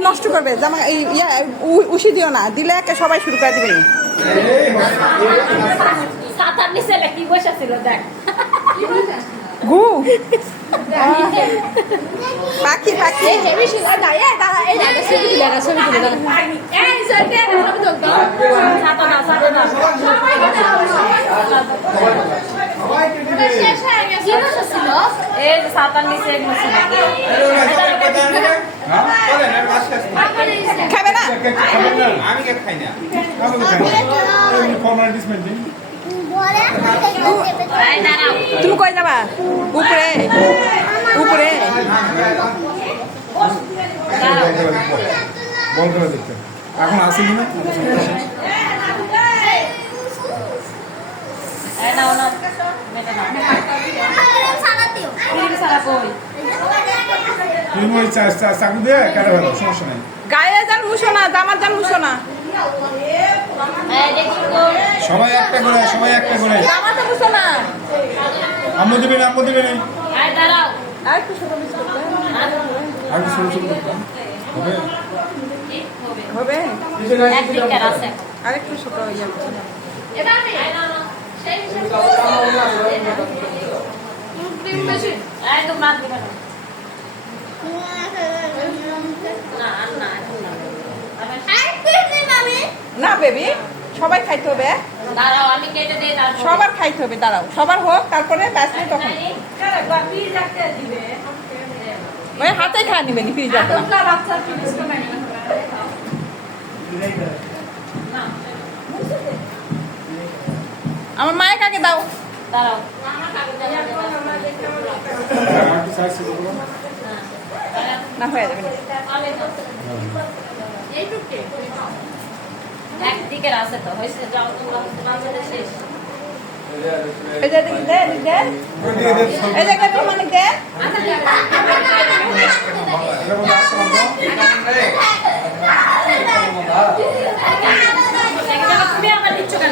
নষ্ট করবে। জামা এই ইয়া উ- উশি দিও না দিলে একে সবাই শুরু করে দিবে। নিচে গু। পাখি পাখি। দাঁড়া এই দাঁড়া ছবি না না। আমি খাই না। ফর্মালিটিস মেনটেন তুমি কই যাবা? উপরে। উপরে। বল করে দিচ্ছে। এখন আসেনি না ওই চা- চা- চাকু দিয়ে কেটে ফেলো সমস্যা নেই। গায়ে যান মুছো না জামার যান মুছো না। সবাই একটা করে সবাই একটা করে। জামাতে মুছো না। আম্মু দিবে না আম্মু দিবে নেই এই দাঁড়াও। আর একটু ছোট মিস করতে আর কি ছোট ছোট করতে হবে? হবে এক দিকের আছে? আর একটু ছোট হয়ে যাবে। এবার সেই দিবে না বেবি সবাই খাইতে হবে দাঁড়াও আমি কেটে দিই সবার খাইতে হবে দাঁড়াও সবার হোক তারপরে ব্যাসলে তখন। মানে হাতে খাওয়া নিবেন ফ্রিজ আমার মায়ের কাকে দাও? দাঁড়াও আর কি সাইজ ছোট করো না হয়ে যাবে। আছে যাও তোমরা শেষ। এই যে দেখি দে এদিক দে ওই দিয়ে দে, এই যে মানে দে